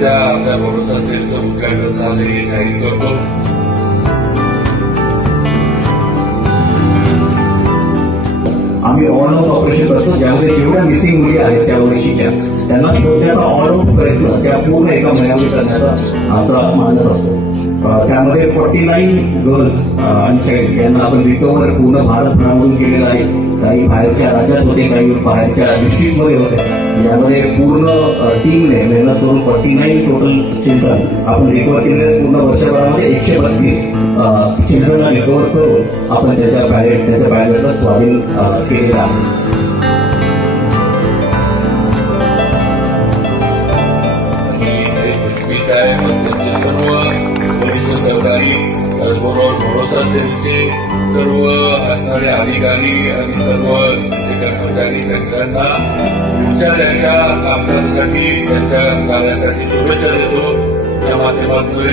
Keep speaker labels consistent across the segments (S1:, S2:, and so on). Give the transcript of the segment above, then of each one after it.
S1: त्या आपल्या भरोसा सेलचं उद्घाटन झाले हे जाहीर करतो
S2: आम्ही ऑन ऑफ ऑपरेशन करतो ज्यामध्ये जेवढ्या मिसिंग मुली आहेत त्या वर्षीच्या त्यांना शोधण्याचा ऑन ऑफ करेक्ट त्या पूर्ण एका महिन्यामध्ये करण्याचा आपला मानस असतो. अं, फोर्टी नाईन गर्ल्स आणि यांना आपण रिकवर पूर्ण भारत भ्रमण केलेलं आहे. काही बाहेरच्या राज्यात होते काही बाहेरच्या डिस्ट्रिक्टमध्ये होते. यामध्ये पूर्ण टीमने मेहनत करून फोर्टी नाईन टोटल चिल्ड्रन आपण रिकवर केलेले पूर्ण वर्षभरामध्ये एकशे बत्तीस चिल्ड्रनला रिकवर करून आपण त्याच्या बॅलेट त्याच्या बॅलेटचा स्वाधीन केलेला आहे.
S1: वरिष्ठ त्याचबरोबर भरोसा सेलचे सर्व असणारे अधिकारी आणि सर्व जे कर्मचारी सगळ्यांना पुढच्या त्यांच्या कामकाजासाठी त्यांच्या कार्यासाठी शुभेच्छा देतो. त्या माध्यमातून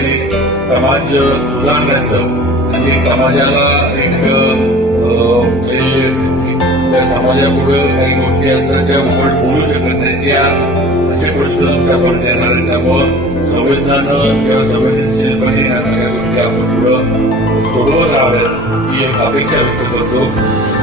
S1: समाज सुधारण्याचं म्हणजे समाजाला एक म्हणजे समाजापुढे काही गोष्टी असतात ज्या उघड बोलू शकत नाही ते आज असे प्रश्न तुमच्याकडे येणार आहेत. त्यामुळं संवेदनानं किंवा संवेदनशीलपणे या सगळ्या गोष्टी आपण पुढं सोडवत राहाव्यात ही एक अपेक्षा व्यक्त करतो.